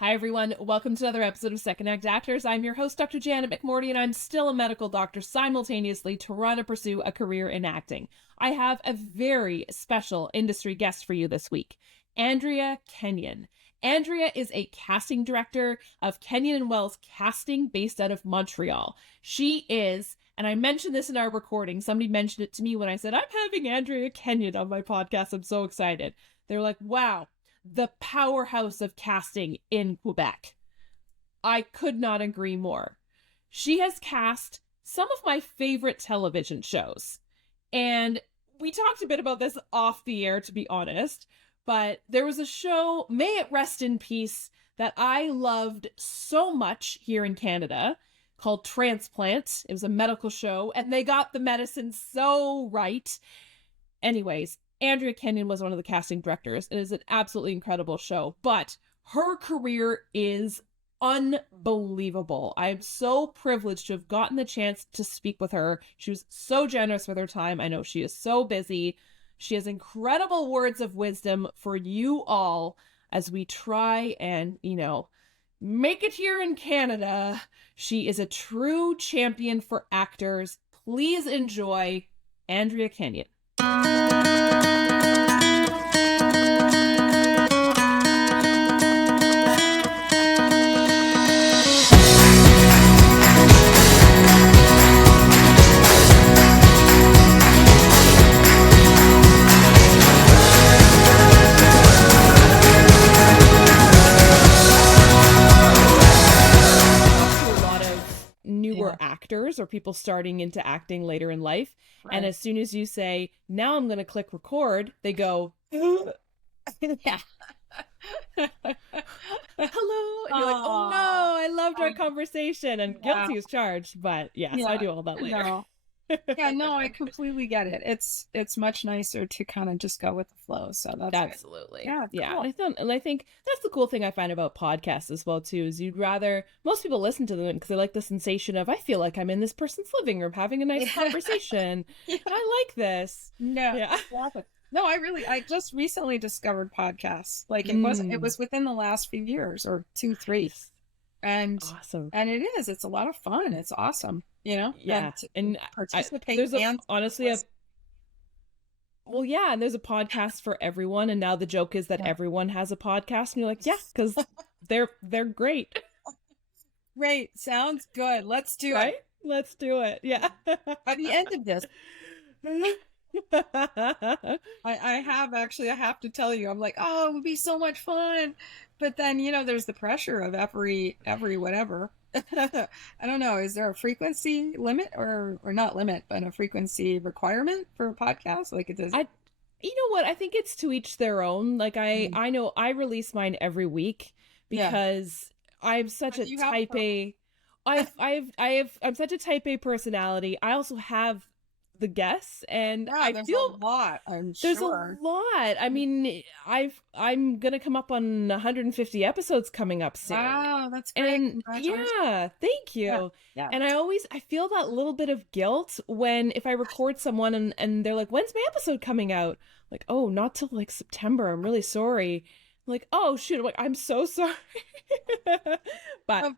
Hi, everyone. Welcome to another episode of Second Act Actors. I'm your host, Dr. Janet McMorty, and I'm still a medical doctor simultaneously trying to pursue a career in acting. I have a very special industry guest for you this week, Andrea Kenyon. Andrea is a casting director of Kenyon & Wells Casting based out of Montreal. She is, and I mentioned this in our recording, somebody mentioned it to me when I said, I'm having Andrea Kenyon on my podcast. I'm so excited. They're like, wow. The powerhouse of casting in Quebec. I could not agree more. She has cast some of my favorite television shows. And we talked a bit about this off the air, to be honest. But there was a show, may it rest in peace, that I loved so much here in Canada called Transplant. It was a medical show, and they got the medicine so right. Anyways, Andrea Kenyon was one of the casting directors. It is an absolutely incredible show, but her career is unbelievable. I am so privileged to have gotten the chance to speak with her. She was so generous with her time. I know she is so busy. She has incredible words of wisdom for you all as we try and, make it here in Canada. She is a true champion for actors. Please enjoy Andrea Kenyon. Actors or people starting into acting later in life. Right. And as soon as you say, now I'm going to click record, they go, hello. And you're like, oh no, I loved our conversation. And guilty is charged. But so I do all that later. No. I completely get it. It's much nicer to kind of just go with the flow. So that's absolutely good. Yeah. Cool. And I think that's the cool thing I find about podcasts as well too, is most people listen to them because they like the sensation of, I feel like I'm in this person's living room having a nice conversation. I like this. No, I just recently discovered podcasts. Like it was within the last few years or 2-3. And awesome. And it's a lot of fun. It's awesome. And participate. There's and there's a podcast for everyone, and now the joke is that everyone has a podcast, and you're like, because they're great. Great, sounds good. Let's do it. Let's do it. Yeah. By the end of this, I have to tell you, I'm like, oh, it would be so much fun, but then there's the pressure of every whatever. I don't know. Is there a frequency limit or not limit, but a frequency requirement for a podcast? Like it does. You know what? I think it's to each their own. Like I know I release mine every week because I'm such a type A. I'm such a type A personality. I also have the guests, and I feel a lot. There's a lot. I mean, I'm gonna come up on 150 episodes coming up soon. Wow, that's great. And thank you. Yeah. And I feel that little bit of guilt if I record someone and they're like, when's my episode coming out? Like, oh, not till like September. I'm really sorry. I'm like, oh shoot. I'm like, I'm so sorry. But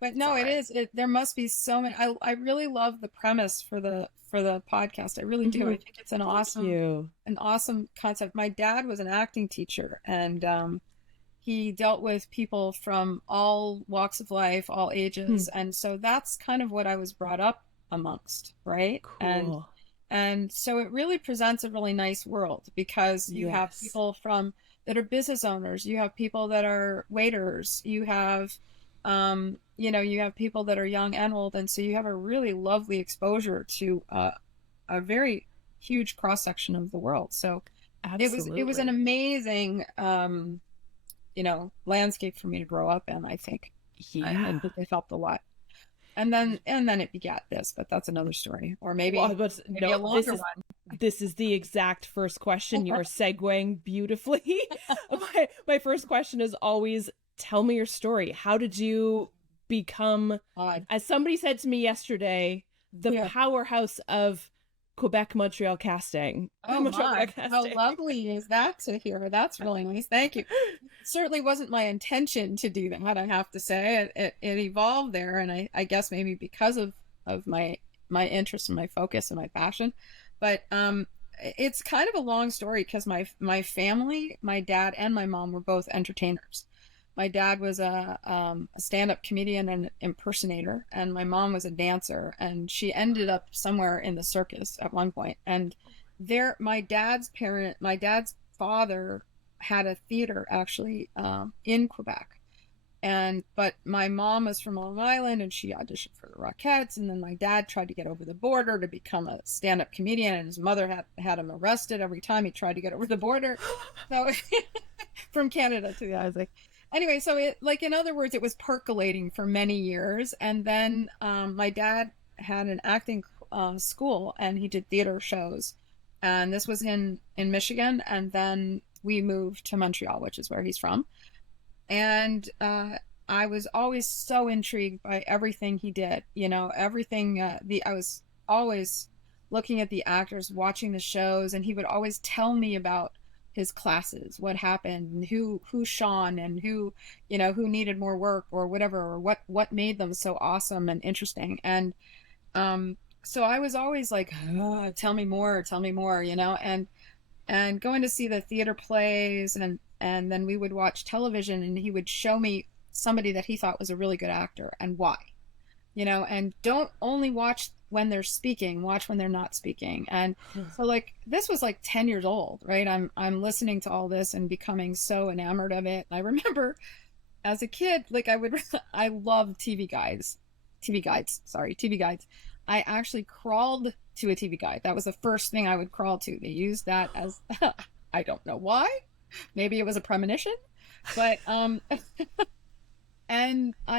but no, it is. There must be so many. I really love the premise for the podcast. I really do. I think it's an awesome concept. My dad was an acting teacher, and he dealt with people from all walks of life, all ages, and so that's kind of what I was brought up amongst, right? Cool. And so it really presents a really nice world because you have people that are business owners, you have people that are waiters, you have you have people that are young and old, and so you have a really lovely exposure to a very huge cross section of the world. So it was an amazing landscape for me to grow up in. I think I think it helped a lot. And then it begat this, but that's another story, or maybe a longer one. This is the exact first question. You are segueing beautifully. My first question is always, tell me your story. How did you become, as somebody said to me yesterday, the powerhouse of Quebec Montreal Casting. Oh my, how lovely is that to hear? That's really nice. Thank you. It certainly wasn't my intention to do that, I have to say. It evolved there, and I guess maybe because of my interest and my focus and my passion. But it's kind of a long story because my family, my dad and my mom were both entertainers. My dad was a stand-up comedian and impersonator, and my mom was a dancer, and she ended up somewhere in the circus at one point. And there, my dad's father had a theater actually in Quebec. But my mom was from Long Island, and she auditioned for the Rockettes, and then my dad tried to get over the border to become a stand-up comedian, and his mother had him arrested every time he tried to get over the border. So from Canada to the Isaac. Anyway, so it, like, in other words, it was percolating for many years. And then my dad had an acting school, and he did theater shows. And this was in Michigan. And then we moved to Montreal, which is where he's from. And I was always so intrigued by everything he did. You know, everything. I was always looking at the actors, watching the shows, and he would always tell me about his classes, what happened, and who shone, and who needed more work or whatever, or what made them so awesome and interesting. And so I was always like, oh, tell me more, and going to see the theater plays, and then we would watch television, and he would show me somebody that he thought was a really good actor and why. And don't only watch when they're speaking, watch when they're not speaking. And so, like, this was like 10 years old, right? I'm listening to all this and becoming so enamored of it. I remember as a kid, like, I loved TV guides. I actually crawled to a TV guide. That was the first thing I would crawl to. They used that as, I don't know why. Maybe it was a premonition, but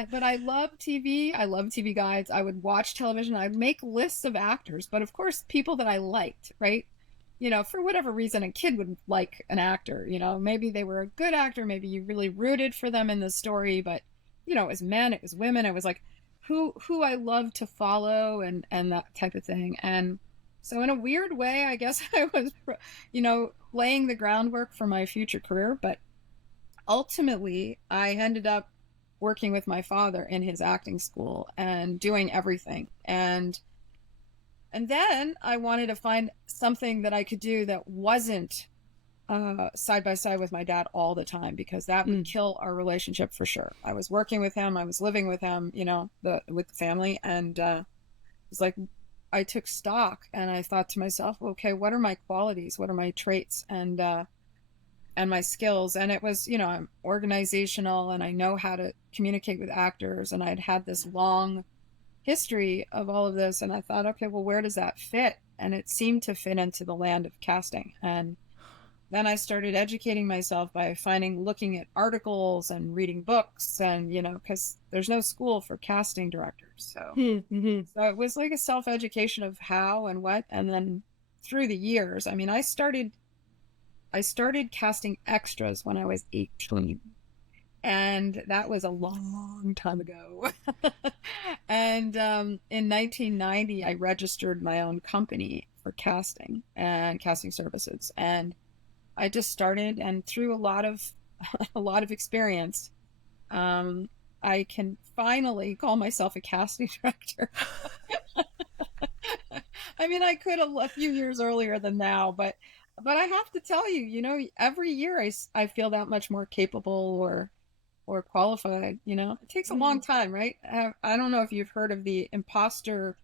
but I love TV. I love TV guides. I would watch television. I'd make lists of actors, but of course, people that I liked, right? For whatever reason, a kid would like an actor. Maybe they were a good actor. Maybe you really rooted for them in the story, but it was men, it was women. It was like who I loved to follow, and that type of thing. And so in a weird way, I guess I was, laying the groundwork for my future career. But ultimately, I ended up working with my father in his acting school and doing everything. And then I wanted to find something that I could do that wasn't side by side with my dad all the time, because that would kill our relationship for sure. I was working with him, I was living with him, with the family, and it was like I took stock and I thought to myself, okay, what are my qualities? What are my traits? And my skills. And it was, I'm organizational, and I know how to communicate with actors, and I'd had this long history of all of this. And I thought, okay, well, where does that fit? And it seemed to fit into the land of casting. And then I started educating myself by looking at articles and reading books, and, because there's no school for casting directors. So it was like a self-education of how and what. And then through the years, I mean, I started casting extras when I was 18, and that was a long time ago. And in 1990, I registered my own company for casting and casting services, and I just started. And through a lot of experience, I can finally call myself a casting director. I mean, I could have a few years earlier than now, but I have to tell you, every year I feel that much more capable or qualified. It takes a long time, right? I don't know if you've heard of the imposter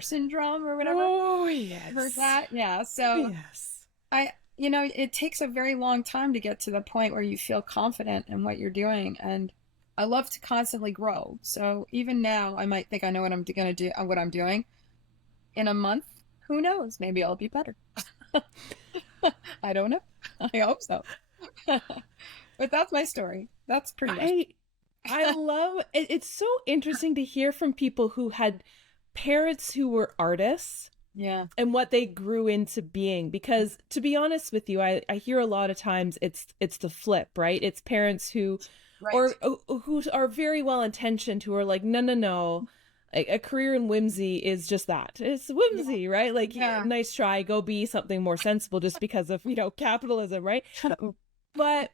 syndrome or whatever. Oh, yes. Heard that? Yeah. So yes. It takes a very long time to get to the point where you feel confident in what you're doing. And I love to constantly grow. So even now, I might think I know what I'm going to do, what I'm doing. In a month, who knows? Maybe I'll be better. I don't know. I hope so. But that's my story. That's pretty much. I love it. It's so interesting to hear from people who had parents who were artists. Yeah. And what they grew into being. Because to be honest with you, I hear a lot of times it's the flip, right? It's parents who, right, or who are very well intentioned, who are like, no, a career in whimsy is just that. It's whimsy, Yeah. right? Like, Yeah. nice try, go be something more sensible just because of, capitalism, right? But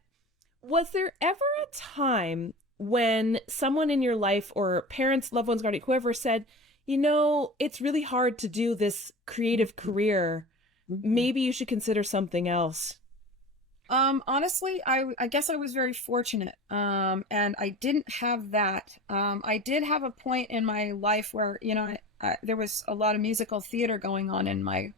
was there ever a time when someone in your life or parents, loved ones, guardian, whoever said, it's really hard to do this creative career. Mhm. Maybe you should consider something else. Honestly, I guess I was very fortunate. And I didn't have that. I did have a point in my life where, there was a lot of musical theater going on in my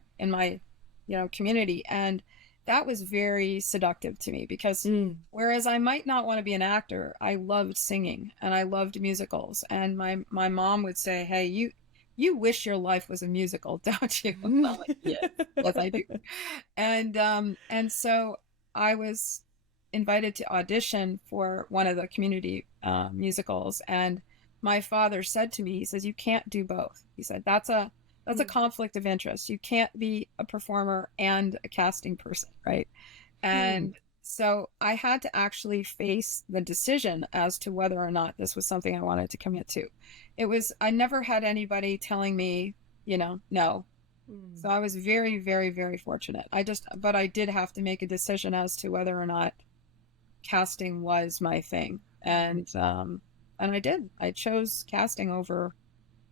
community, and that was very seductive to me because Mm. whereas I might not want to be an actor, I loved singing and I loved musicals. And my mom would say, "Hey, you wish your life was a musical, don't you?" I'm like, yes, yes, I do. And so I was invited to audition for one of the community musicals, and my father said to me, he says, "You can't do both." He said, "That's a conflict of interest. You can't be a performer and a casting person, right?" Mm. And so I had to actually face the decision as to whether or not this was something I wanted to commit to. I never had anybody telling me, no. Mm. So I was very, very, very fortunate. But I did have to make a decision as to whether or not casting was my thing. And I did. I chose casting over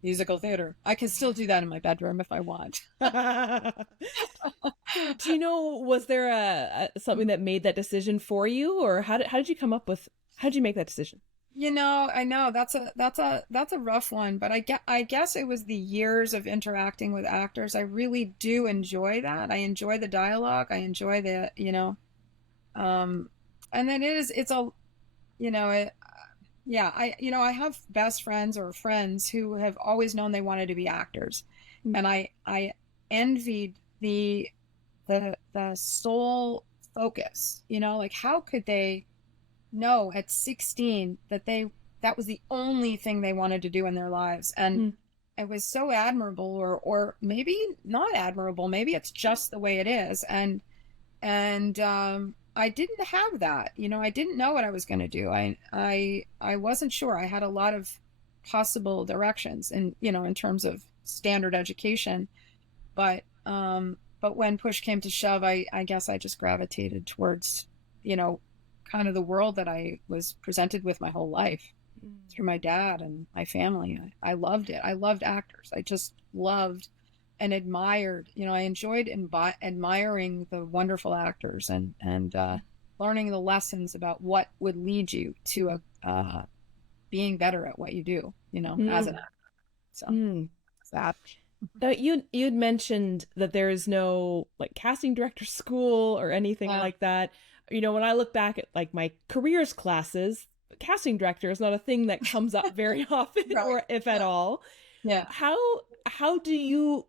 musical theater. I can still do that in my bedroom if I want. Do you know, was there something that made that decision for you, or how did you come up with, how did you make that decision? I know that's a rough one, but I guess it was the years of interacting with actors. I really do enjoy that. I enjoy the dialogue. I enjoy um, and then it's a, you know, it, yeah, I have best friends or friends who have always known they wanted to be actors, Mm. and I envied the sole focus. Like how could they know at 16 that was the only thing they wanted to do in their lives? And Mm. it was so admirable, or maybe not admirable, maybe it's just the way it is. And I didn't have that. I didn't know what I was going to do. I wasn't sure. I had a lot of possible directions, and in terms of standard education, but when push came to shove, I guess I just gravitated towards, you know kind of the world that I was presented with my whole life Mm. through my dad and my family. I loved it. I loved actors. I just loved and admired. I enjoyed admiring the wonderful actors, and learning the lessons about what would lead you to being better at what you do. As an Mm. actor. So Mm. that. Now, you'd mentioned that there is no like casting director school or anything Uh, like that. When I look back at like my careers classes, casting director is not a thing that comes up very often, right. or if at Yeah. all. Yeah. How how do you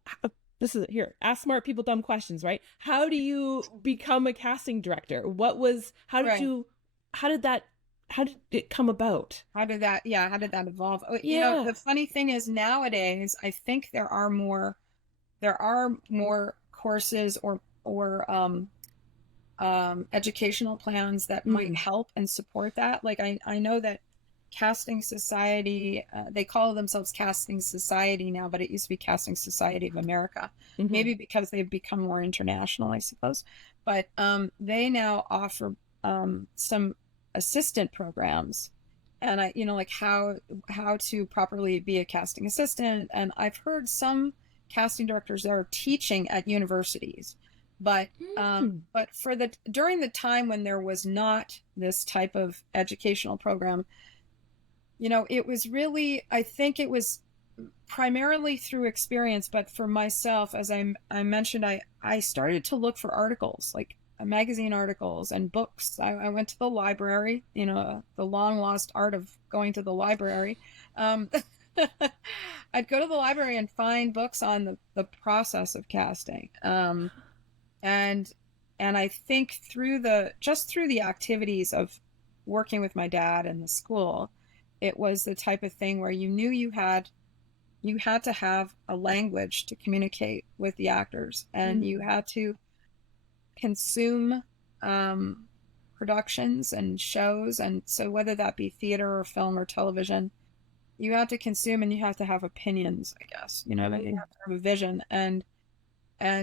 this is here, ask smart people dumb questions, right? How do you become a casting director? Right. How did that how did it come about? How did that evolve? Oh, Yeah. the funny thing is nowadays, I think there are more courses or educational plans that might Mm. help and support that. Like I know that Casting Society, they call themselves Casting Society now, but it used to be Casting Society of America. Hmm. Maybe because they've become more international, I suppose. But they now offer some assistant programs, and like how to properly be a casting assistant. And I've heard some casting directors that are teaching at universities, but Mm. during the time when there was not this type of educational program, it was really, I think it was primarily through experience. But for myself, as I mentioned, I started to look for articles, like magazine articles and books. I went to the library, the long lost art of going to the library. Um, I'd go to the library and find books on the process of casting. And I think through the activities of working with my dad in the school, it was the type of thing where you knew you had to have a language to communicate with the actors, and you Mm. had to consume productions and shows. And so whether that be theater or film or television, you have to consume and you have to have opinions, I guess, you know, you have to have a vision. And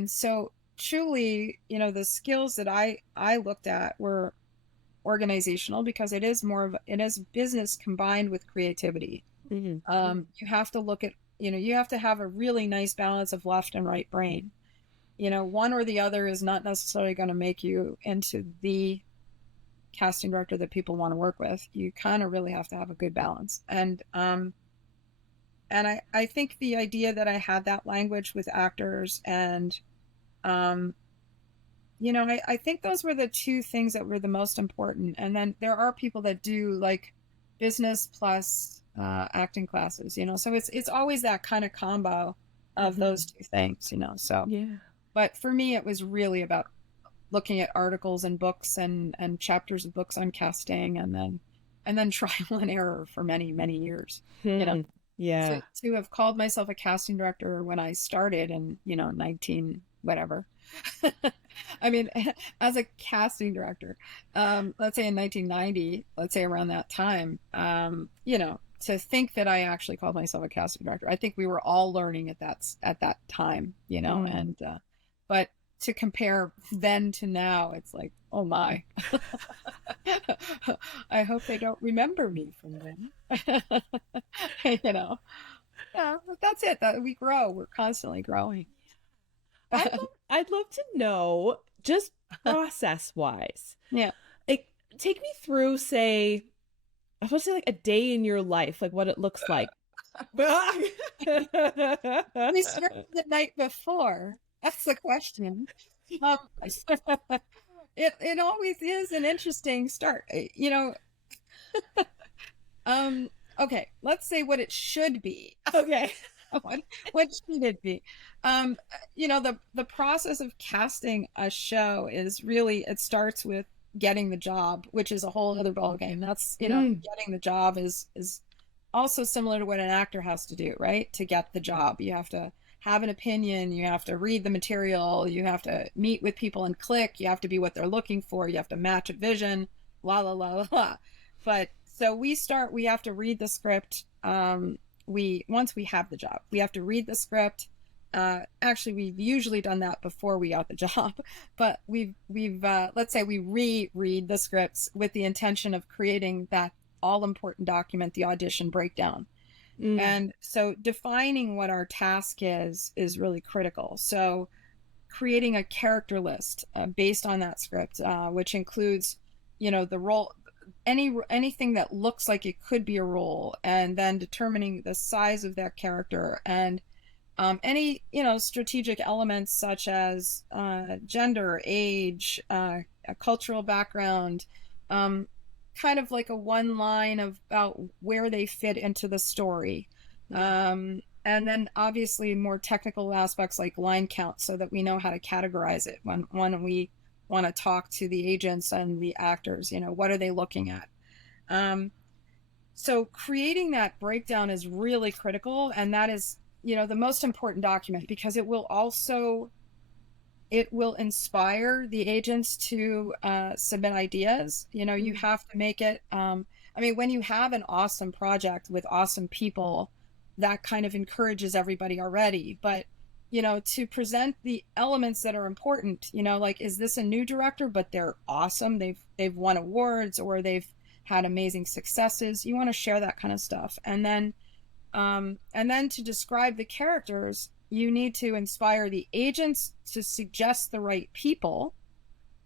so truly, you know, the skills that I looked at were organizational, because it is more of, it is business combined with creativity. You have to look at, you know, you have to have a really nice balance of left and right brain. You know, one or the other is not necessarily going to make you into the casting director that people want to work with. You kind of really have to have a good balance. And I think the idea that I had that language with actors and, you know, I think those were the two things that were the most important. And then there are people that do like business plus acting classes, you know, so it's always that kind of combo of those two things, you know. So Yeah. but for me, it was really about looking at articles and books and chapters of books on casting, and then trial and error for many years. You know, Yeah. to have called myself a casting director when I started in, you know, 19 whatever. I mean, as a casting director, let's say in 1990, let's say around that time, you know, to think that I actually called myself a casting director, I think we were all learning at that time, you know, and but to compare then to now, it's like, oh my. I hope they don't remember me from then. You know. Yeah, that's it. That we grow. We're constantly growing. I'd love to know, just process wise. Yeah. Like, take me through, say, I was supposed to say like a day in your life, like what it looks like. We started the night before. That's the question. It always is an interesting start, you know. Okay, let's say what it should be. Okay. What should it be? You know, the process of casting a show is really, it starts with getting the job, which is a whole other ballgame. That's, you know, getting the job is also similar to what an actor has to do, right? To get the job, you have to have an opinion, you have to read the material, you have to meet with people and click, you have to be what they're looking for, you have to match a vision, la la la la. But so we have to read the script. Once we have the job, we have to read the script. Actually, we've usually done that before we got the job, but we've let's say we reread the scripts with the intention of creating that all important document, the audition breakdown. And so defining what our task is really critical. So creating a character list based on that script, which includes, you know, the role, anything that looks like it could be a role, and then determining the size of that character, and any, you know, strategic elements such as gender, age, a cultural background, kind of like a one line about where they fit into the story. And then obviously more technical aspects like line count, so that we know how to categorize it when we want to talk to the agents and the actors, you know, what are they looking at? So creating that breakdown is really critical, and that is, you know, the most important document, because it will inspire the agents to submit ideas. You know, you have to make it, I mean, when you have an awesome project with awesome people, that kind of encourages everybody already. But, you know, to present the elements that are important, you know, like, is this a new director, but they're awesome, they've won awards, or they've had amazing successes, you want to share that kind of stuff. And then to describe the characters, you need to inspire the agents to suggest the right people,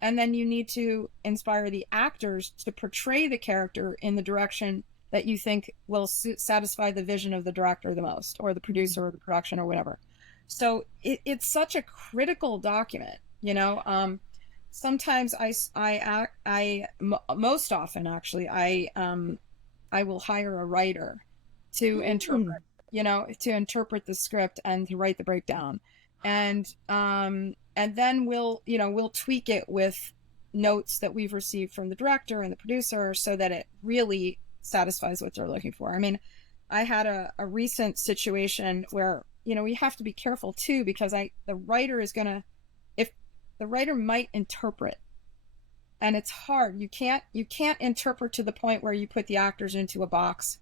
and then you need to inspire the actors to portray the character in the direction that you think will satisfy the vision of the director the most, or the producer, or the production, or whatever. So it's such a critical document, you know. Sometimes most often actually, I will hire a writer to interpret, you know, to interpret the script and to write the breakdown, and then we'll tweak it with notes that we've received from the director and the producer, so that it really satisfies what they're looking for. I mean, I had a recent situation where, you know, we have to be careful too, because the writer might interpret, and it's hard. You can't interpret to the point where you put the actors into a box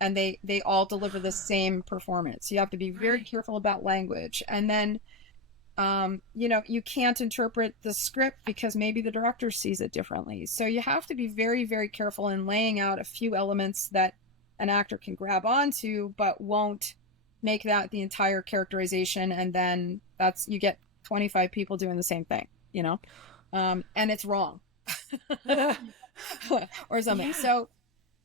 and they all deliver the same performance. You have to be very Right. careful about language. And then you can't interpret the script because maybe the director sees it differently. So you have to be very, very careful in laying out a few elements that an actor can grab onto, but won't make that the entire characterization. And then you get 25 people doing the same thing, and it's wrong or something. Yeah. So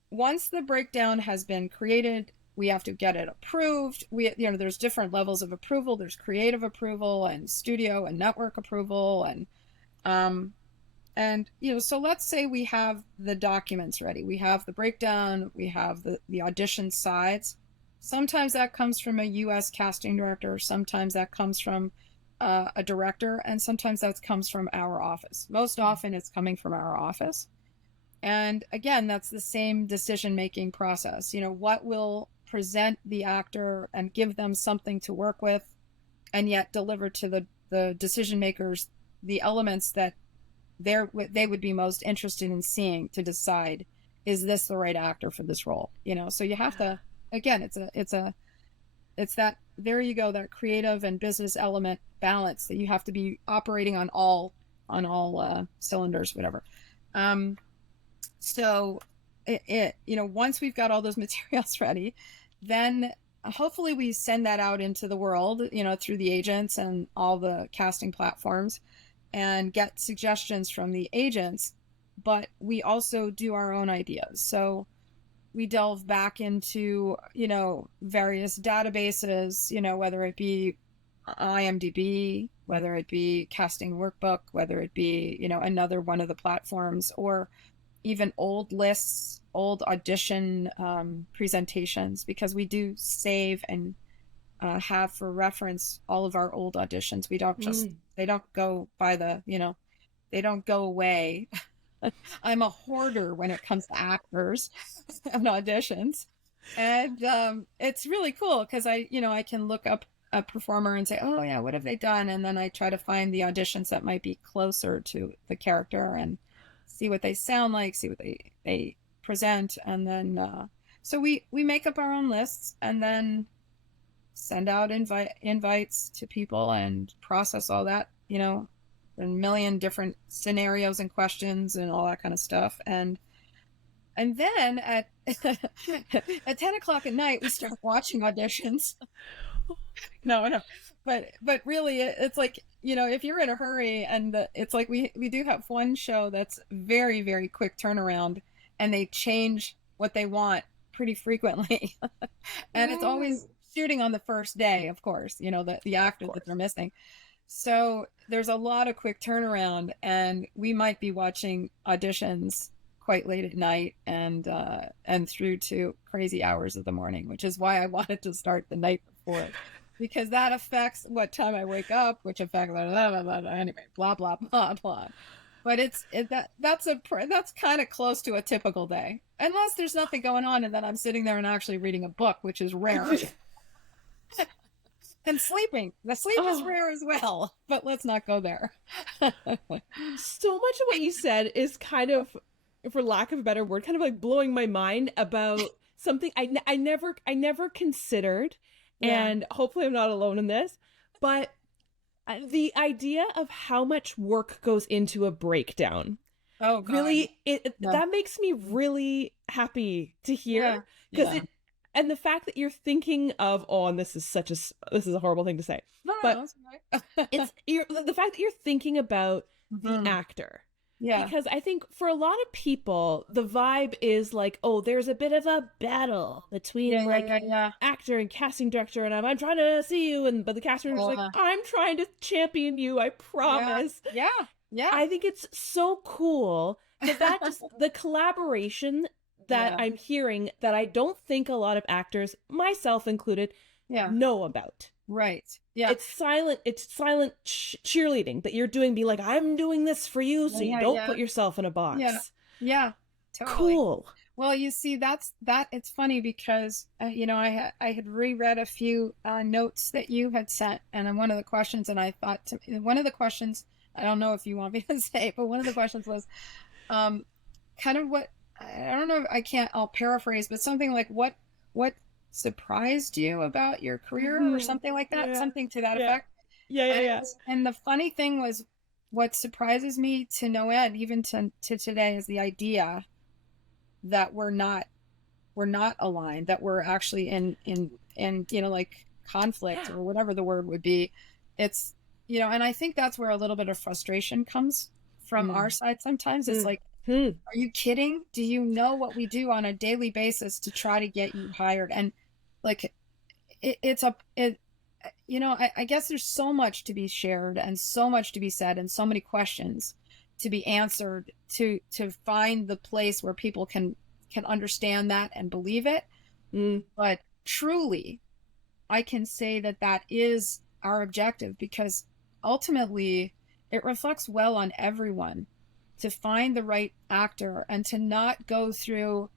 once the breakdown has been created, we have to get it approved. There's different levels of approval. There's creative approval and studio and network approval. So let's say we have the documents ready. We have the breakdown, we have the audition sides. Sometimes that comes from a US casting director. Sometimes that comes from a director, and sometimes that comes from our office. Most often it's coming from our office. And again, that's the same decision-making process. What will present the actor and give them something to work with, and yet deliver to the decision makers the elements that they would be most interested in seeing to decide, is this the right actor for this role? So you have to, again, it's that, there you go, that creative and business element balance that you have to be operating on all cylinders, whatever. So once we've got all those materials ready, then hopefully we send that out into the world, through the agents and all the casting platforms, and get suggestions from the agents. But we also do our own ideas. So we delve back into, various databases, whether it be IMDb, whether it be Casting Workbook, whether it be, another one of the platforms, or even old lists, old audition presentations, because we do save and have for reference all of our old auditions. We don't they don't go by they don't go away. I'm a hoarder when it comes to actors and auditions. And it's really cool because I can look up a performer and say, oh yeah, what have they done? And then I try to find the auditions that might be closer to the character and see what they sound like, see what they present. And then, so we make up our own lists and then send out invites to people and process all that, a million different scenarios and questions and all that kind of stuff. And then at 10 o'clock at night, we start watching auditions. No, but really it's like, if you're in a hurry, and it's like we do have one show that's very, very quick turnaround, and they change what they want pretty frequently. And it's always shooting on the first day, of course, the actor that they're missing. So there's a lot of quick turnaround, and we might be watching auditions quite late at night and through to crazy hours of the morning, which is why I wanted to start the night before, because that affects what time I wake up, which affects anyway, blah blah blah blah. But that's kind of close to a typical day, unless there's nothing going on, and then I'm sitting there and actually reading a book, which is rare. And sleeping. The sleep is rare as well, but let's not go there. So much of what you said is kind of, for lack of a better word, kind of like blowing my mind about something I never considered. Yeah. And hopefully I'm not alone in this, but the idea of how much work goes into a breakdown. Oh, God. Really, that makes me really happy to hear, because and the fact that you're thinking of, and this is a horrible thing to say, but it's the fact that you're thinking about the actor. Yeah. Because I think for a lot of people, the vibe is like, there's a bit of a battle between actor and casting director, and I'm trying to see you, but the casting director's like, I'm trying to champion you, I promise. Yeah. I think it's so cool that just the collaboration that I'm hearing, that I don't think a lot of actors, myself included, know about. Right. Yeah. It's silent cheerleading that you're doing, be like, I'm doing this for you, so you don't put yourself in a box. Yeah. Totally. Cool. Well, you see, it's funny because, I had reread a few notes that you had sent, and one of the questions, and I thought, I don't know if you want me to say, but one of the questions was kind of what, I don't know, I'll paraphrase, but something like, what what surprised you about your career or something like that, something to that effect. And the funny thing was, what surprises me to no end, even to today, is the idea that we're not aligned, that we're actually in like conflict or whatever the word would be. It's, and I think that's where a little bit of frustration comes from our side sometimes. It's like, are you kidding? Do you know what we do on a daily basis to try to get you hired? And like, I guess there's so much to be shared and so much to be said and so many questions to be answered to find the place where people can understand that and believe it. But truly, I can say that is our objective, because ultimately it reflects well on everyone to find the right actor and to not go through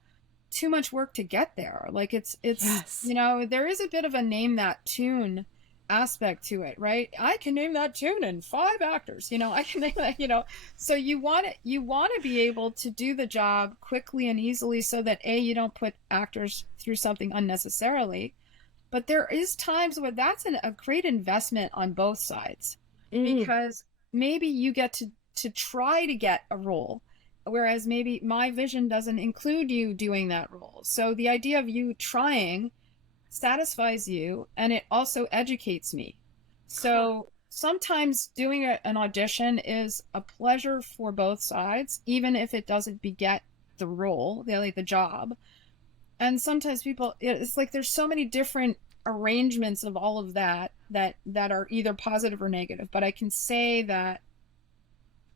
too much work to get there. Like it's yes. There is a bit of a name that tune aspect to it, right? I can name that tune in 5 actors, I can name that, so you want to be able to do the job quickly and easily, so that you don't put actors through something unnecessarily. But there is times where that's a great investment on both sides, because maybe you get to try to get a role, whereas maybe my vision doesn't include you doing that role. So the idea of you trying satisfies you, and it also educates me. So sometimes doing an audition is a pleasure for both sides, even if it doesn't beget the role, the job. And sometimes it's like there's so many different arrangements of all of that are either positive or negative. But I can say that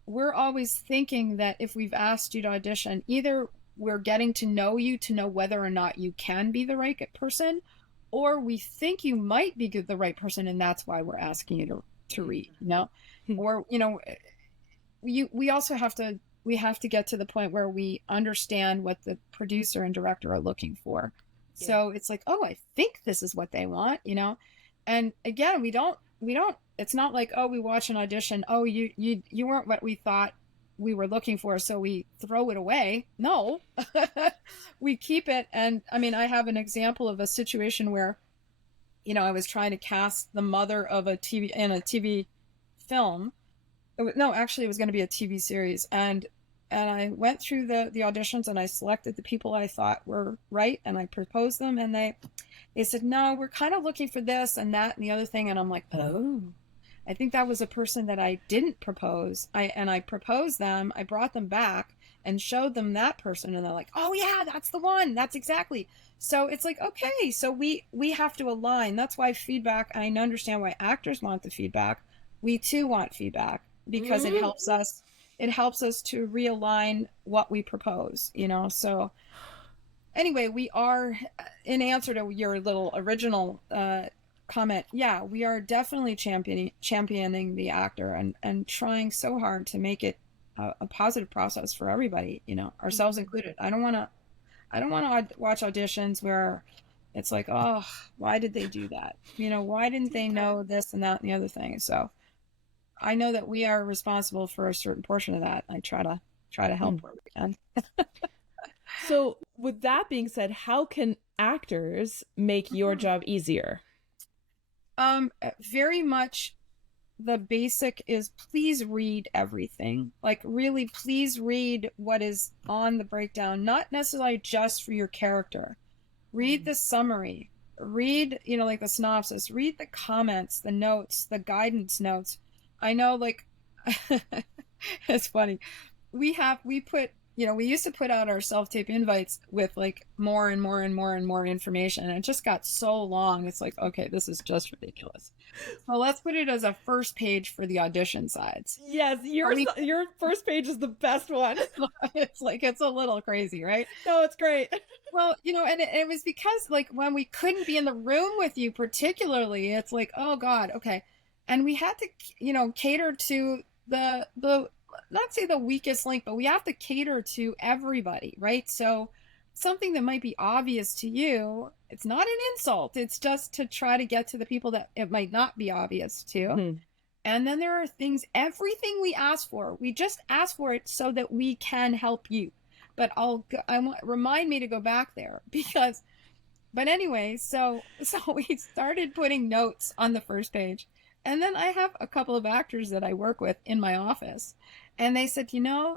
we're always thinking that if we've asked you to audition, either we're getting to know you to know whether or not you can be the right person, or we think you might be the right person, and that's why we're asking you to read, or, we also have to get to the point where we understand what the producer and director are looking for. Yeah. So it's like, oh, I think this is what they want, and again, we don't, it's not like, oh, we watch an audition, oh, you weren't what we thought we were looking for, so we throw it away. No, we keep it. And I mean, I have an example of a situation where, I was trying to cast the mother of a TV film. Actually, it was going to be a TV series. And I went through the auditions, and I selected the people I thought were right, and I proposed them, and they said, no, we're kind of looking for this and that and the other thing. And I'm like, oh, I think that was a person that I didn't propose. I proposed them. I brought them back and showed them that person, and they're like, oh yeah, that's the one. That's exactly. So it's like, okay, so we have to align. That's why feedback, I understand why actors want the feedback. We too want feedback, because it helps us to realign what we propose, so anyway, we are, in answer to your little original comment, yeah, we are definitely championing the actor and trying so hard to make it a positive process for everybody, ourselves included. I don't want to watch auditions where it's like, oh, why did they do that? Why didn't they know this and that and the other thing? So I know that we are responsible for a certain portion of that. I try to help where we can. So with that being said, how can actors make your job easier? Very much the basic is, please read everything. Like, really, please read what is on the breakdown, not necessarily just for your character. Read the summary, read, like the synopsis, read the comments, the notes, the guidance notes. I know, like, it's funny. We used to put out our self-tape invites with like more and more and more and more information, and it just got so long. It's like, okay, this is just ridiculous. Well, let's put it as a first page for the audition sides. Yes, your first page is the best one. It's like, it's a little crazy, right? No, it's great. Well, and it was because, like, when we couldn't be in the room with you particularly, it's like, oh God, okay. And we had to, cater to the not say the weakest link, but we have to cater to everybody, right? So something that might be obvious to you, it's not an insult. It's just to try to get to the people that it might not be obvious to. Mm-hmm. And then there are things, everything we ask for, we just ask for it so that we can help you. But remind me to go back there, because But anyway, so we started putting notes on the first page. And then I have a couple of actors that I work with in my office. And they said,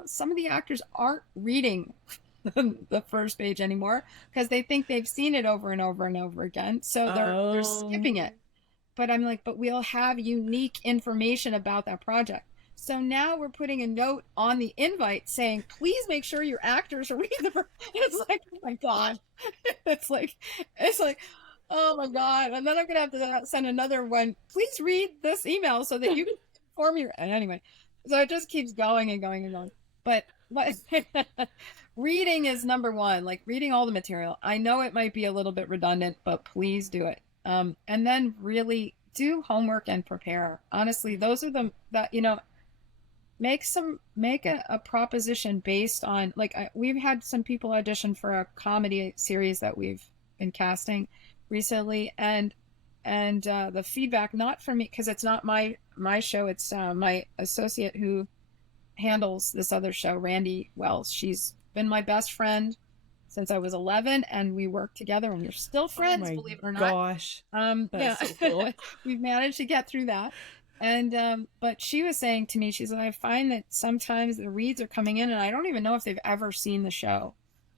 some of the actors aren't reading the first page anymore because they think they've seen it over and over and over again. So they're skipping it. But I'm like, but we'll have unique information about that project. So now we're putting a note on the invite saying, please make sure your actors read the. It's like, oh my God. It's like, oh my God. And then I'm going to have to send another one. Please read this email so that you can inform your. And anyway, so it just keeps going and going and going. But reading is number one, like reading all the material. I know it might be a little bit redundant, but please do it. And then really do homework and prepare. Honestly, those are make a proposition based on, like, we've had some people audition for a comedy series that we've been casting recently, and the feedback, not from me because it's not my show, it's my associate who handles this other show, Randy Wells. She's been my best friend since I was 11, and we work together, and we're still friends, believe it or not. Gosh, that's so cool. We've managed to get through that. And but she was saying to me, she's like, I find that sometimes the reads are coming in and I don't even know if they've ever seen the show.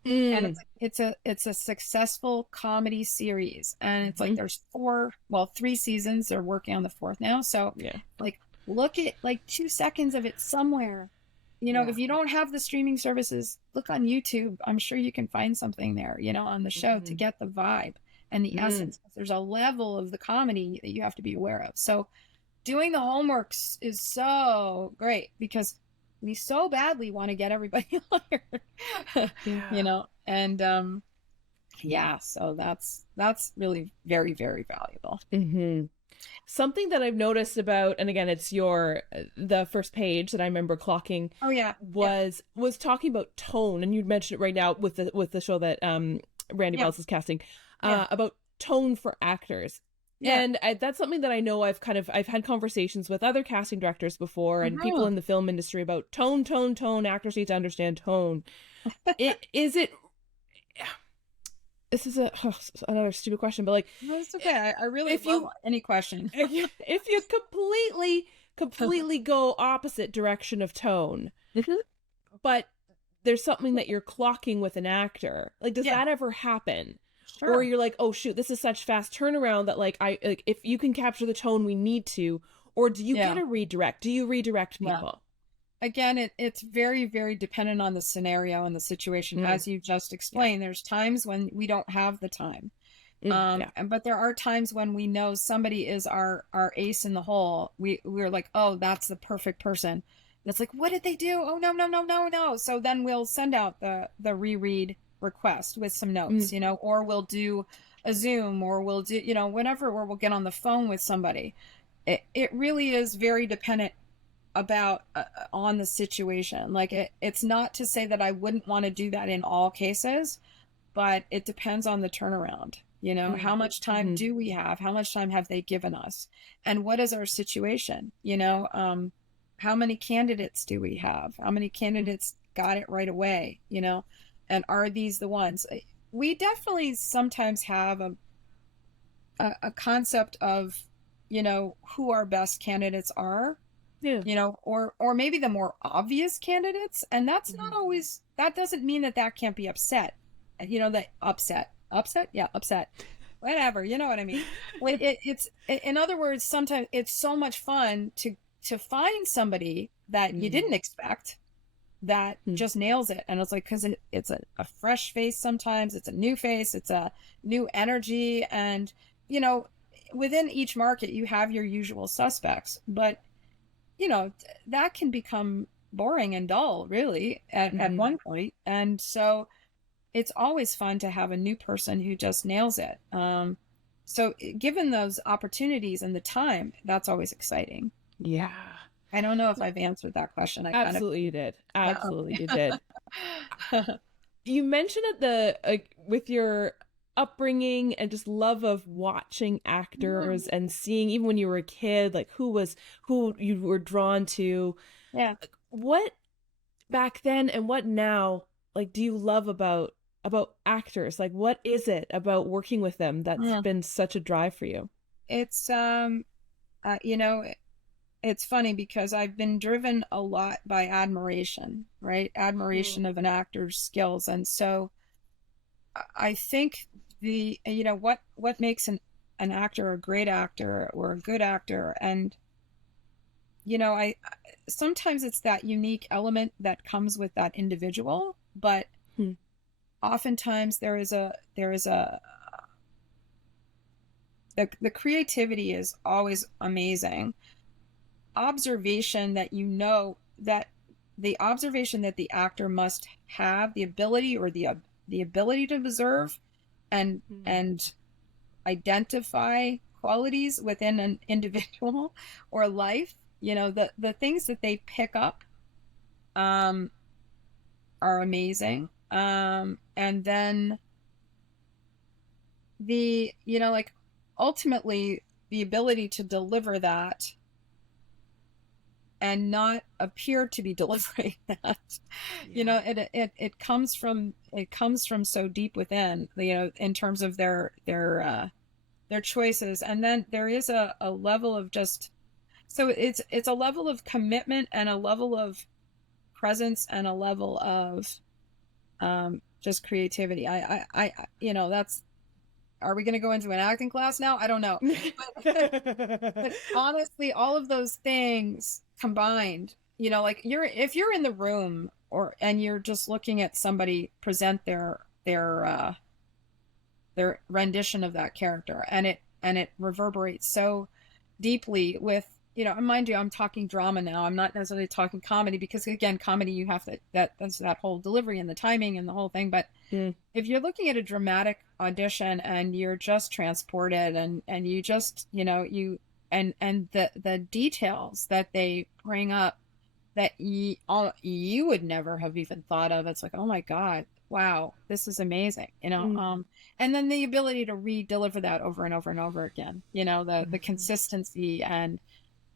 And it's a successful comedy series, and it's like there's 3 seasons. They're working on the 4th now, so like look at like 2 seconds of it somewhere. If you don't have the streaming services, look on YouTube. I'm sure you can find something there, on the show to get the vibe and the essence. There's a level of the comedy that you have to be aware of. So doing the homework is so great because we so badly want to get everybody hired, and so that's really very, very valuable. Something that I've noticed about, and again, it's the first page that I remember clocking. Oh yeah, was talking about tone, and you'd mentioned it right now with the show that Randy Wells is casting, about tone for actors. Yeah. And that's something that I know I've had conversations with other casting directors before and people in the film industry about tone. Actors need to understand tone. This is another stupid question, but like, no, it's okay. I really love any question. If you completely go opposite direction of tone, but there's something that you're clocking with an actor, like, does that ever happen? Sure. Or you're like, oh shoot, this is such fast turnaround that if you can capture the tone we need to, or do you get a redirect? Do you redirect people? Again, it's very, very dependent on the scenario and the situation. As you just explained, there's times when we don't have the time. But there are times when we know somebody is our ace in the hole. We're like, oh, that's the perfect person. And it's like, what did they do? Oh, no. So then we'll send out the reread request with some notes, or we'll do a Zoom, or we'll do, whatever, or we'll get on the phone with somebody. It really is very dependent about on the situation. Like it's not to say that I wouldn't want to do that in all cases, but it depends on the turnaround. How much time do we have? How much time have they given us? And what is our situation? How many candidates do we have? How many candidates got it right away? And are these the ones? We definitely sometimes have a concept of, who our best candidates are. Yeah. Or maybe the more obvious candidates. And that's not always, that doesn't mean that can't be upset. That upset. Yeah, upset. Whatever, you know what I mean? It's in other words, sometimes it's so much fun to find somebody that you didn't expect that just nails it. And it's like, because it's a fresh face sometimes, it's a new face, it's a new energy. And, within each market, you have your usual suspects. But that can become boring and dull, really, at one point. And so it's always fun to have a new person who just nails it. So given those opportunities and the time, that's always exciting. Yeah. I don't know if I've answered that question. You did. Absolutely, you did. You mentioned with your upbringing and just love of watching actors and seeing, even when you were a kid, like who you were drawn to. Yeah. What back then and what now, like, do you love about about actors? Like, what is it about working with them that's Yeah. been such a drive for you? It's you know, it's funny because I've been driven a lot by admiration, right? Admiration of an actor's skills. And so I think what makes an actor a great actor or a good actor. And, I sometimes it's that unique element that comes with that individual, but Hmm. oftentimes the creativity is always amazing. Observation that the observation that the actor must have the ability or the ability to observe and identify qualities within an individual or life, the things that they pick up um are amazing. And then like ultimately the ability to deliver that and not appear to be delivering that. It comes from so deep within, in terms of their choices. And then there is a level of just, so it's a level of commitment and a level of presence and a level of just creativity. That's, are we going to go into an acting class now? I don't know. But honestly, all of those things combined, like if you're in the room and you're just looking at somebody present their rendition of that character, and it reverberates so deeply with, mind you, I'm talking drama now. I'm not necessarily talking comedy, because again, comedy, you have that's that whole delivery and the timing and the whole thing. But if you're looking at a dramatic audition and you're just transported and you just, and the details that they bring up that you would never have even thought of, it's like, oh my God, wow, this is amazing, and then the ability to re-deliver that over and over and over again, the consistency.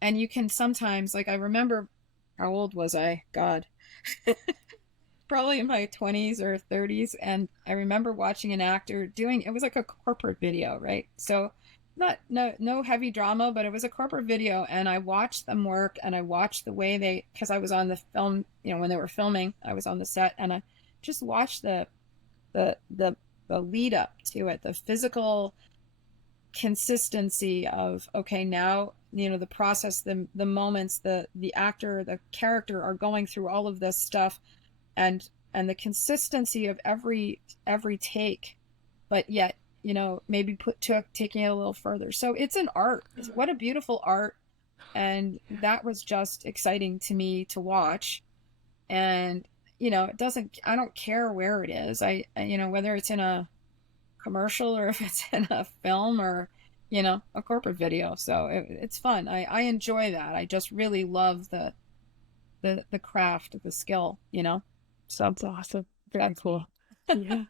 And you can sometimes, like, I remember, how old was I? God, probably in my 20s or 30s. And I remember watching an actor it was like a corporate video, right? So no heavy drama, but it was a corporate video. And I watched them work, and I watched the way because I was on the film, when they were filming, I was on the set, and I just watched the lead up to it, the physical consistency of, okay, now, the process, the moments, the actor, the character are going through all of this stuff, and the consistency of every take, but yet, maybe taking it a little further. So it's an art. What a beautiful art. And that was just exciting to me to watch. And I don't care where it is. Whether it's in a commercial or if it's in a film or a corporate video. So it's fun. I enjoy that. I just really love the craft, the skill. So that's awesome. Very cool. Yeah.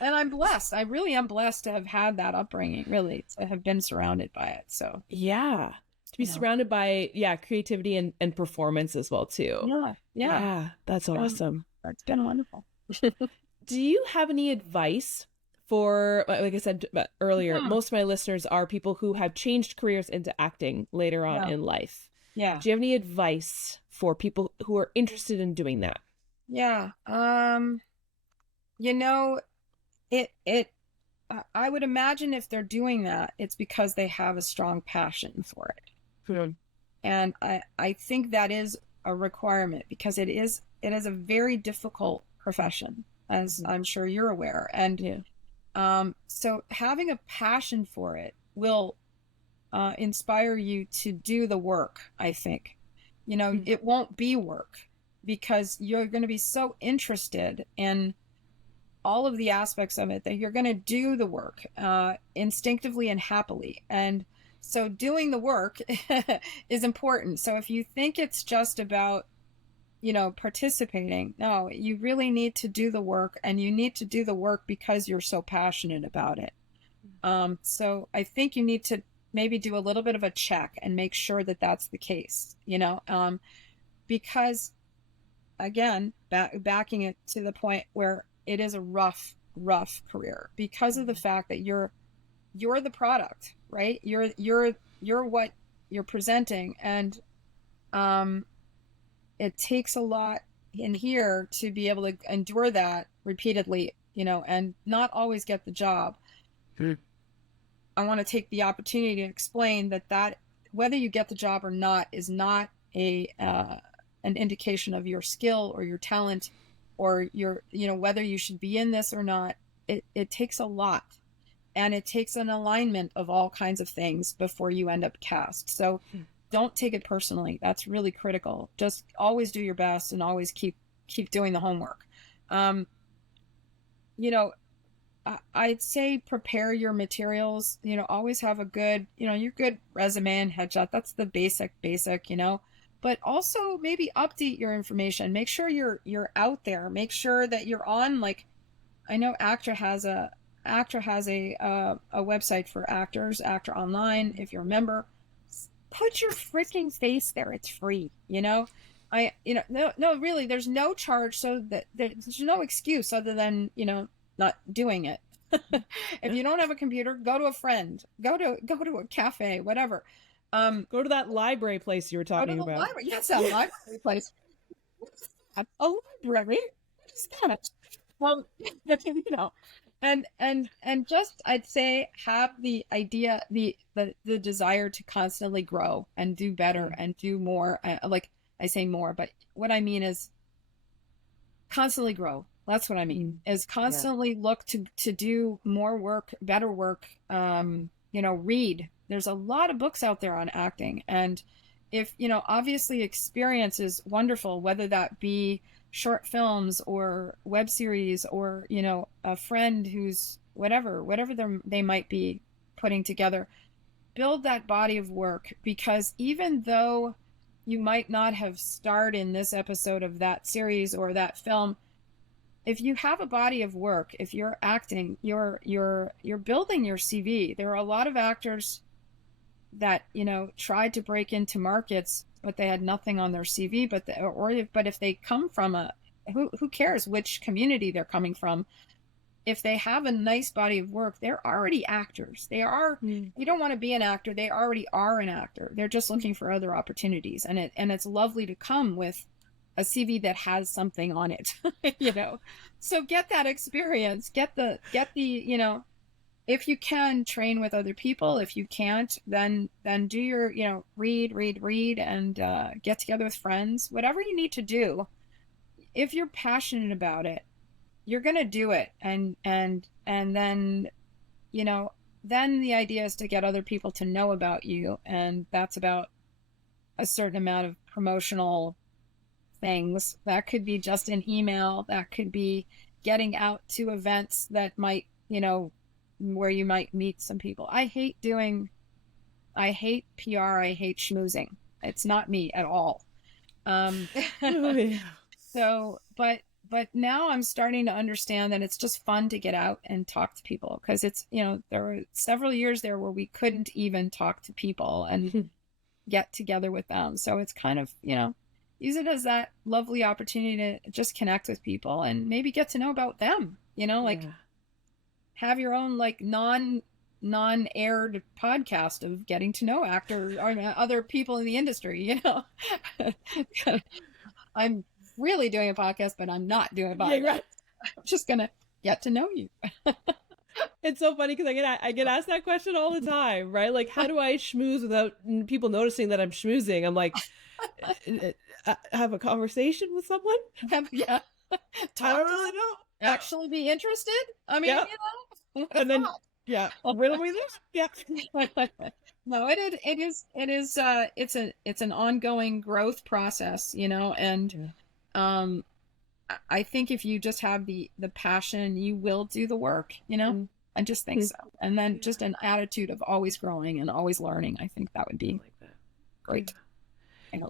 And I'm blessed. I really am blessed to have had that upbringing, really, to have been surrounded by it. So yeah, to be surrounded by creativity and performance as well too. Yeah, that's awesome. It's been wonderful. Do you have any advice for, like I said earlier, most of my listeners are people who have changed careers into acting later on in life? Yeah. Do you have any advice for people who are interested in doing that? Yeah. I would imagine if they're doing that, it's because they have a strong passion for it. And I think that is a requirement, because it is a very difficult profession, as I'm sure you're aware. And so having a passion for it will inspire you to do the work, I think. It won't be work, because you're going to be so interested in all of the aspects of it that you're going to do the work instinctively and happily. And so doing the work is important. So if you think it's just about, participating, no, you really need to do the work, and you need to do the work because you're so passionate about it. So I think you need to maybe do a little bit of a check and make sure that that's the case, because again, backing it to the point where it is a rough career because of the fact that you're the product, right? You're what you're presenting, and it takes a lot in here to be able to endure that repeatedly, and not always get the job. I want to take the opportunity to explain that whether you get the job or not is not an indication of your skill or your talent or your, whether you should be in this or not. It takes a lot, and it takes an alignment of all kinds of things before you end up cast. So don't take it personally. That's really critical. Just always do your best and always keep doing the homework. I'd say prepare your materials, always have a good, your good resume and headshot. That's the basic, but also maybe update your information. Make sure you're out there. Make sure that you're on, like, I know Actra has a website for actors, Actra Online. If you're a member, put your freaking face there. It's free, no, really, there's no charge, so that there's no excuse other than, not doing it. If you don't have a computer, go to a friend, go to a cafe, whatever. Go to that library place you were talking about. Library. Yes, that library place. A library? What is that? Well, and just, I'd say, have the idea, the desire to constantly grow and do better and do more. Like I say more, but what I mean is constantly grow. That's what I mean, is constantly look to do more work, better work. Read. There's a lot of books out there on acting. And if, obviously experience is wonderful, whether that be short films or web series or, a friend who's whatever they might be putting together, build that body of work. Because even though you might not have starred in this episode of that series or that film, if you have a body of work, if you're acting, you're building your CV. There are a lot of actors that, tried to break into markets, but they had nothing on their CV. But if they come from who cares which community they're coming from? If they have a nice body of work, they're already actors. They are. You don't want to be an actor. They already are an actor. They're just looking for other opportunities, and it's lovely to come with a CV that has something on it, so get that experience, get the, if you can, train with other people. If you can't, then do your, read and get together with friends, whatever you need to do. If you're passionate about it, you're going to do it. And then, then the idea is to get other people to know about you. And that's about a certain amount of promotional things. That could be just an email. That could be getting out to events that might, where you might meet some people. I hate PR. I hate schmoozing. It's not me at all. So, but now I'm starting to understand that it's just fun to get out and talk to people, because it's, there were several years there where we couldn't even talk to people and get together with them. So it's kind of, use it as that lovely opportunity to just connect with people and maybe get to know about them, have your own, like, non-aired podcast of getting to know actors or other people in the industry, I'm really doing a podcast, but I'm not doing a podcast. Yeah, right. I'm just going to get to know you. It's so funny because I get asked that question all the time, right? Like, how do I schmooze without people noticing that I'm schmoozing? I'm like, have a conversation with someone? Yeah. I don't really know. Actually be interested? I mean, and then, riddle me this? Yeah. No, it's an ongoing growth process, and I think if you just have the passion, you will do the work, I just think so. And then just an attitude of always growing and always learning. I think that would be great.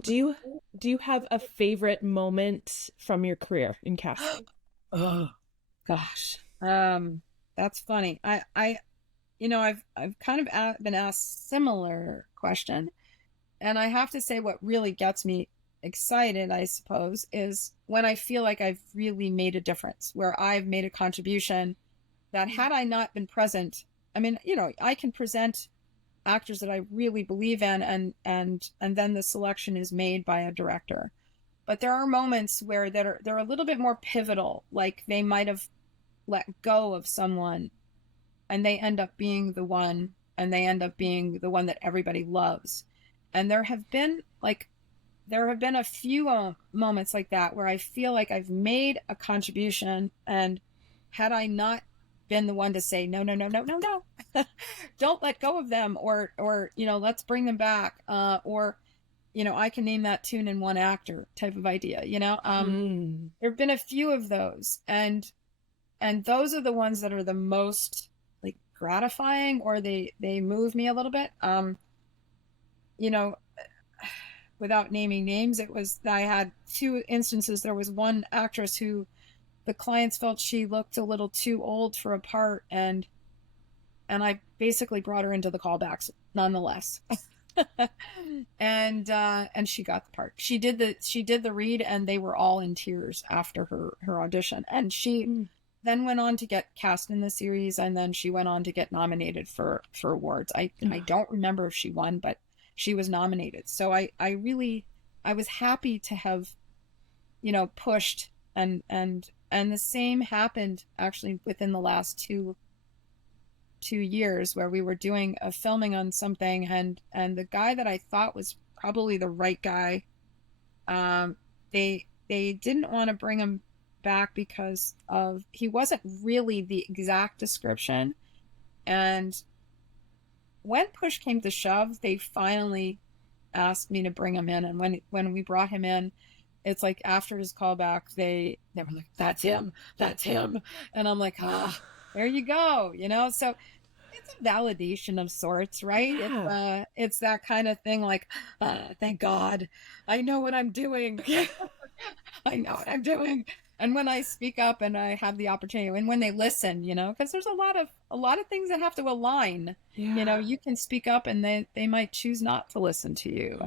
Do you have a favorite moment from your career in casting? Oh gosh, that's funny. I've kind of been asked similar question, and I have to say what really gets me excited, I suppose, is when I feel like I've really made a difference, where I've made a contribution that had I not been present, I mean, I can present actors that I really believe in, and then the selection is made by a director. But there are moments where they're a little bit more pivotal, like they might have let go of someone and they end up being the one, and they end up being the one that everybody loves. And there have been a few moments like that where I feel like I've made a contribution, and had I not been the one to say, no, no, no, no, no, no, don't let go of them, or, let's bring them back. Or, I can name that tune in one actor type of idea, there've been a few of those, and those are the ones that are the most like gratifying, or they move me a little bit. Without naming names, I had two instances. There was one actress who the clients felt she looked a little too old for a part, and I basically brought her into the callbacks nonetheless. and she got the part. She did the read, and they were all in tears after her audition. And she then went on to get cast in the series, and then she went on to get nominated for awards. I don't remember if she won, but she was nominated. So I was happy to have, pushed, and the same happened actually within the last two years, where we were doing a filming on something, and the guy that I thought was probably the right guy, they didn't want to bring him back because he wasn't really the exact description. And when push came to shove, they finally asked me to bring him in. And when we brought him in, it's like after his callback, they were like, that's him. And I'm like, there you go. So it's a validation of sorts, right? Yeah. It's that kind of thing, like, thank God, I know what I'm doing. I know what I'm doing. And when I speak up and I have the opportunity, and when they listen, because there's a lot of things that have to align. Yeah. You can speak up, and they might choose not to listen to you.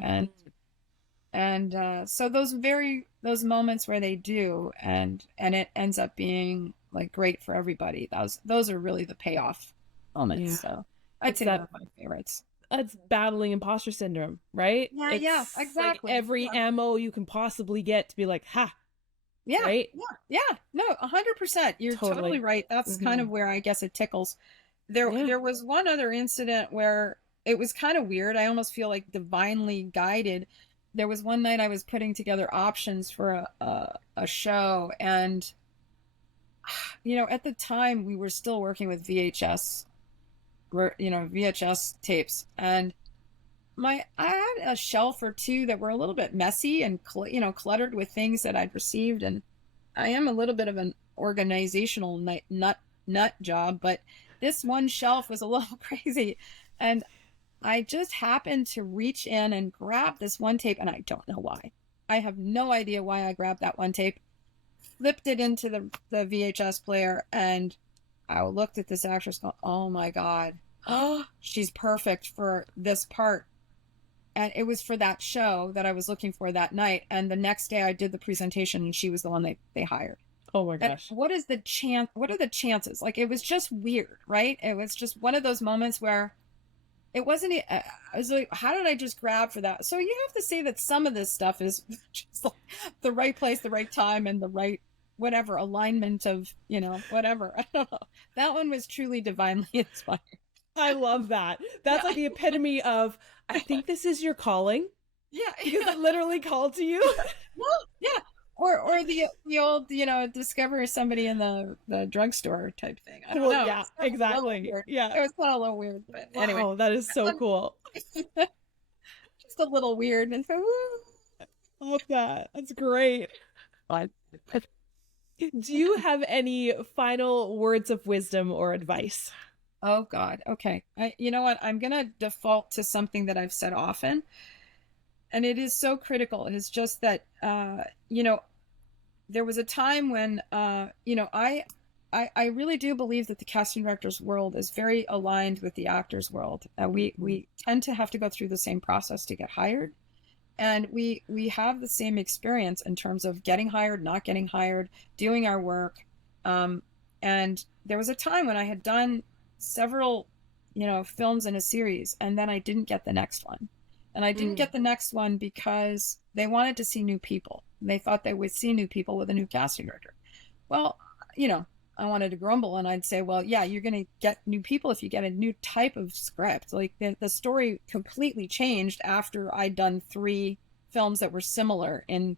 And so those moments where they do, and it ends up being like great for everybody. Those are really the payoff moments. Yeah. So I'd say they're my favorites. That's battling imposter syndrome, right? Yeah, yeah, exactly. Like every ammo you can possibly get to be like, ha. Yeah, right? Yeah. No, 100%. You're totally right. That's kind of where I guess it tickles. There was one other incident where it was kind of weird. I almost feel like divinely guided. There was one night I was putting together options for a show, and at the time we were still working with VHS tapes, and I had a shelf or two that were a little bit messy and cluttered with things that I'd received, and I am a little bit of an organizational nut job, but this one shelf was a little crazy, and I just happened to reach in and grab this one tape, and I don't know why. I have no idea why I grabbed that one tape, flipped it into the VHS player, and I looked at this actress going, oh my God, she's perfect for this part. And it was for that show that I was looking for that night. And the next day I did the presentation, and she was the one they hired. Oh my gosh. And what are the chances? Like, it was just weird, right? It was just one of those moments where it wasn't, I was like, how did I just grab for that? So you have to say that some of this stuff is just like the right place, the right time, and the right, whatever, alignment of, whatever. I don't know. That one was truly divinely inspired. I love that. That's like the epitome of, I think this is your calling. Yeah. Because it literally called to you. Well, yeah. Or the old, discover somebody in the drugstore type thing. I don't know. Yeah, exactly. Yeah. It was kind of a little weird, but anyway. Oh, that is so cool. Just a little weird. And so, I love that. That's great. Do you have any final words of wisdom or advice? Oh God. Okay. You know what? I'm going to default to something that I've said often, and it is so critical. It is just that, there was a time when, I really do believe that the casting director's world is very aligned with the actor's world. We tend to have to go through the same process to get hired. And we have the same experience in terms of getting hired, not getting hired, doing our work. And there was a time when I had done several, films in a series, and then I didn't get the next one. And I didn't get the next one because they wanted to see new people. They thought they would see new people with a new casting director. Well, I wanted to grumble, and I'd say, well, yeah, you're going to get new people if you get a new type of script. Like the story completely changed after I'd done 3 films that were similar in,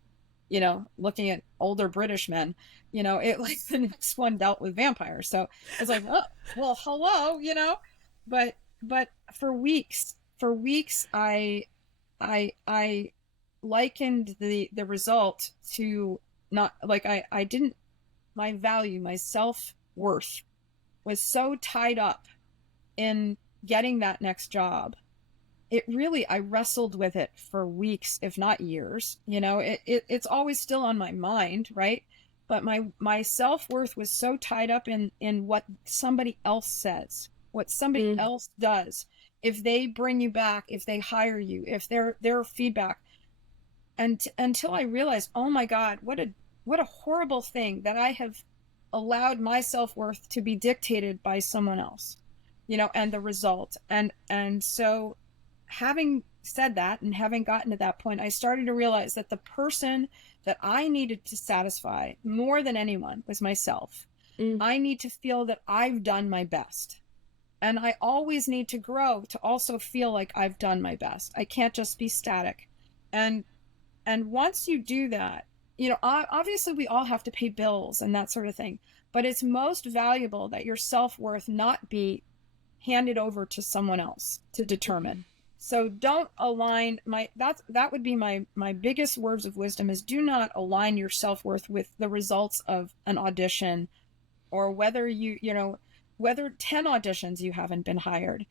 looking at older British men. It like the next one dealt with vampires. So I was like, oh, well, hello, but for weeks, I likened the result to not like I didn't, my value, my self-worth was so tied up in getting that next job. I wrestled with it for weeks, if not years. It's always still on my mind, right? But my self-worth was so tied up in what somebody else says, what somebody else does, if they bring you back, if they hire you, if their feedback. And until I realized, oh my God, what a horrible thing that I have allowed my self-worth to be dictated by someone else, and the result. And so having said that and having gotten to that point, I started to realize that the person that I needed to satisfy more than anyone was myself. I need to feel that I've done my best. And I always need to grow to also feel like I've done my best. I can't just be static. And once you do that, obviously we all have to pay bills and that sort of thing, but it's most valuable that your self-worth not be handed over to someone else to determine. So don't align that would be my biggest words of wisdom is do not align your self-worth with the results of an audition, or whether whether 10 auditions you haven't been hired.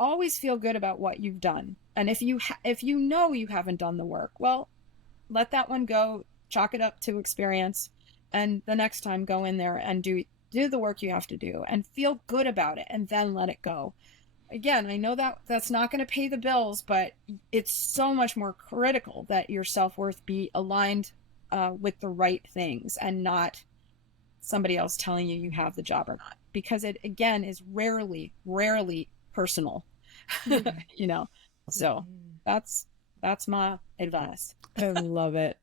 Always feel good about what you've done. And if you you haven't done the work, well, let that one go, chalk it up to experience, and the next time go in there and do the work you have to do and feel good about it, and then let it go. Again, I know that that's not going to pay the bills, but it's so much more critical that your self-worth be aligned with the right things and not somebody else telling you have the job or not, because it again is rarely personal. So that's my advice. I love it.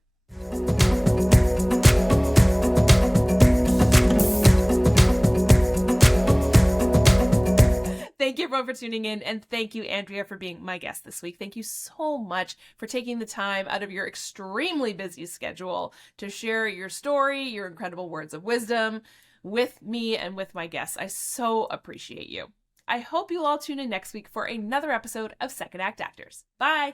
Thank you everyone for tuning in, and thank you, Andrea, for being my guest this week. Thank you so much for taking the time out of your extremely busy schedule to share your story, your incredible words of wisdom with me and with my guests. I so appreciate you. I hope you'll all tune in next week for another episode of Second Act Actors. Bye!